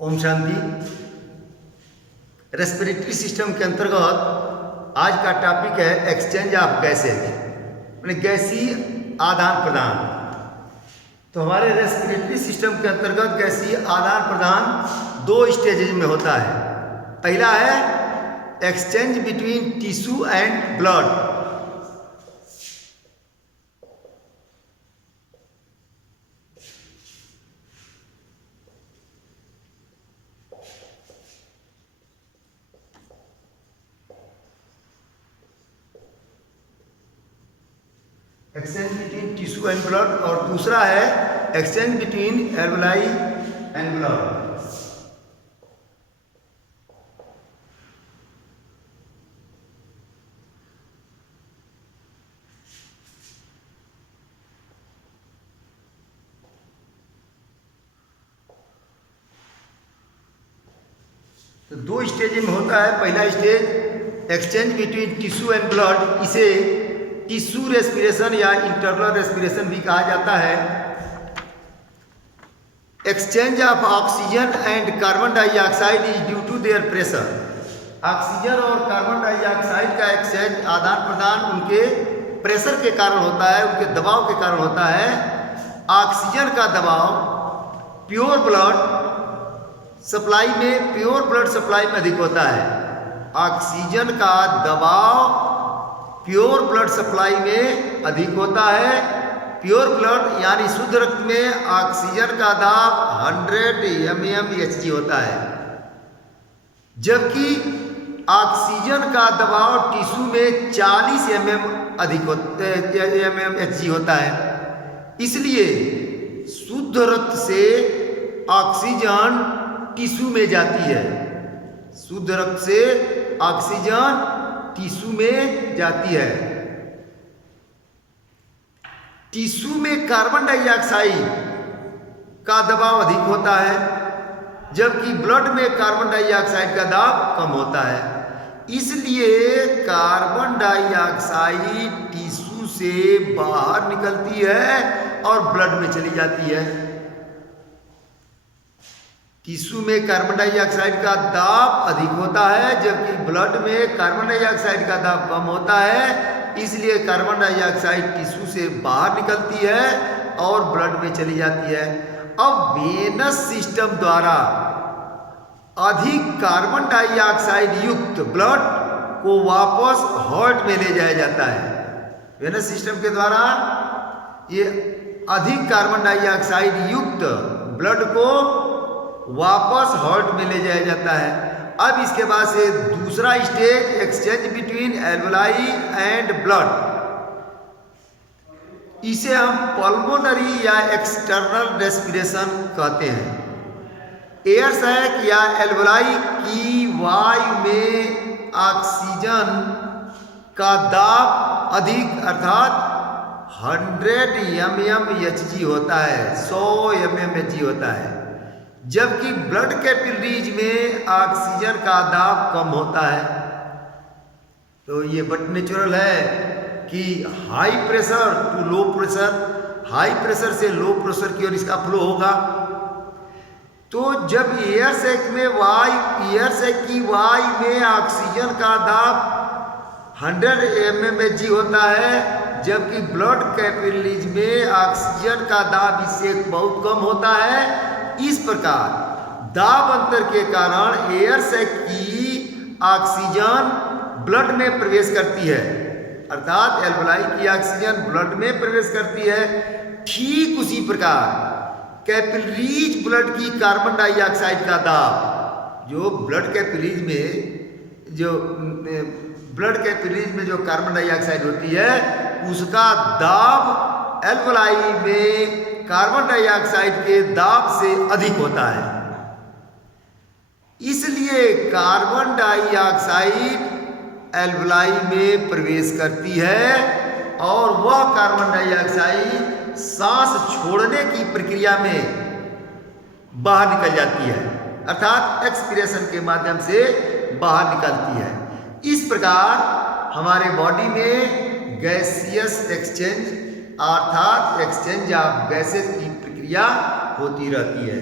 Om Shanti. Respiratory system के अंतर्गत आज का टॉपिक है एक्सचेंज ऑफ गैसेज, यानी गैसीय आदान प्रदान। तो हमारे रेस्पिरेटरी सिस्टम के अंतर्गत गैसीय आदान प्रदान दो स्टेजेज में होता है। पहला है exchange between tissue and blood. Exchange between tissue and blood, और दूसरा है exchange between alveoli and blood. तो दो स्टेज में होता है। पहला stage exchange between tissue and blood, इसे टिश्यू रेस्पिरेशन या इंटरनल रेस्पिरेशन भी कहा जाता है। Exchange of oxygen and carbon dioxide is due to their pressure. Oxygen और कार्बन डाइऑक्साइड का एक्सचेंज, आदान प्रदान, उनके प्रेशर के कारण होता है, उनके दबाव के कारण होता है। ऑक्सीजन का दबाव प्योर ब्लड सप्लाई में, प्योर ब्लड सप्लाई में अधिक होता है। ऑक्सीजन का दबाव प्योर ब्लड सप्लाई में अधिक होता है। प्योर ब्लड यानी शुद्ध रक्त में ऑक्सीजन का दाब 100 mmHg होता है, जबकि ऑक्सीजन का दबाव टिश्यू में 40 mmHg होता है। इसलिए शुद्ध रक्त से ऑक्सीजन टिश्यू में जाती है, शुद्ध रक्त से ऑक्सीजन टिश्यू में जाती है। टिश्यू में कार्बन डाइऑक्साइड का दबाव अधिक होता है, जबकि ब्लड में कार्बन डाइऑक्साइड का दाब कम होता है। इसलिए कार्बन डाइऑक्साइड टिश्यू से बाहर निकलती है और ब्लड में चली जाती है। टिश्यू में कार्बन डाइऑक्साइड का दाब अधिक होता है, जबकि ब्लड में कार्बन डाइऑक्साइड का दाब कम होता है। इसलिए कार्बन डाइऑक्साइड टिश्यू से बाहर निकलती है और ब्लड में चली जाती है। अब वेनस सिस्टम द्वारा अधिक कार्बन डाइऑक्साइड युक्त ब्लड को वापस हार्ट में ले जाया जाता है। वेनस सिस्टम के द्वारा ये अधिक कार्बन डाइऑक्साइड युक्त ब्लड को वापस हार्ट में ले जाया जाता है। अब इसके बाद से दूसरा stage exchange between alveoli and blood, इसे हम पल्मोनरी या एक्सटर्नल रेस्पिरेशन कहते हैं। एयर सैक या एल्वुलाई की वायु में ऑक्सीजन का दाब अधिक अर्थात 100 mmHg होता है, 100 mmHg होता है, जबकि ब्लड कैपिलरीज में ऑक्सीजन का दाब कम होता है। तो ये बट नेचुरल है कि high pressure to low pressure, high pressure से लो प्रेशर की ओर इसका फ्लो होगा। तो जब एयर सैक की वायु में ऑक्सीजन का दाब 100 mmHg होता है, जबकि ब्लड कैपिलरीज में ऑक्सीजन का दाब इससे बहुत कम होता है। इस प्रकार दाब अंतर के कारण एयर सैक की ऑक्सीजन ब्लड में प्रवेश करती है, अर्थात एल्वुलाई की ऑक्सीजन ब्लड में प्रवेश करती है। ठीक उसी प्रकार कैपिलरीज ब्लड की कार्बन डाइऑक्साइड का दाब, जो ब्लड कैपिलरीज में जो कार्बन डाइऑक्साइड होती है, उसका दाब एल्वुलाई में कार्बन डाइऑक्साइड के दाब से अधिक होता है। इसलिए कार्बन डाइऑक्साइड एल्वुलाई में प्रवेश करती है और वह कार्बन डाइऑक्साइड सांस छोड़ने की प्रक्रिया में बाहर निकल जाती है, अर्थात एक्सपीरेशन के माध्यम से बाहर निकलती है। इस प्रकार हमारे बॉडी में गैसियस एक्सचेंज अर्थात एक्सचेंज ऑफ गैसेज की प्रक्रिया होती रहती है।